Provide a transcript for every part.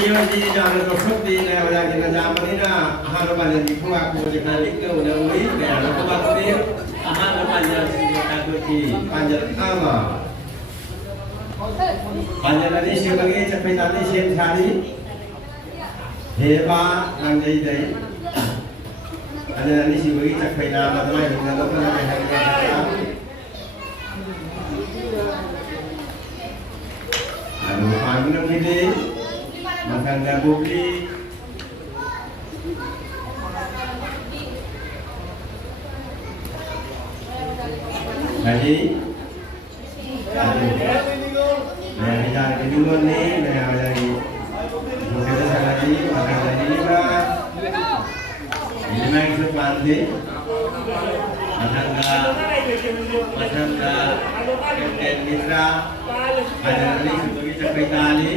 Di jangan kosong di daerah kita zaman ini ahal banyak di kuat kuliah itu udah mulai daerah kuat ini ahal banyak satu di panjat ama panjat tadi sebagai capai tadi siang hari hebat nanti dari ada tadi sebagai capai nama teman dengan lokal yang hari anu panjang ini makan gabuki lagi nah jangan keduluan nih nah lagi kita lagi makan lagi lima itu panti makan kenten mitra ada lagi sebagai capai tali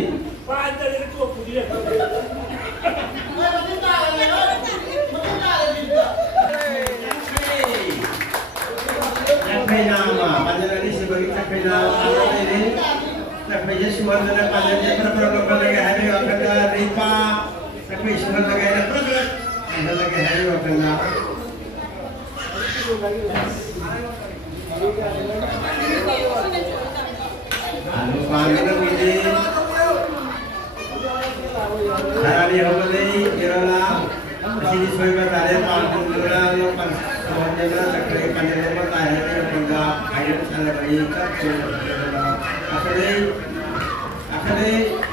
capai nama panjang sebagai capai nama ini capai Yesuan dan panjangnya berapa lagi hari akan ripa capai Yesuan lagi ada berapa ada lagi hari akan anu panjang ini hari ini kira-kira sini sebagai tadi panjang kira-kira panjang sekali panjang nomor tadi yang pernah air sana beri kat akhirnya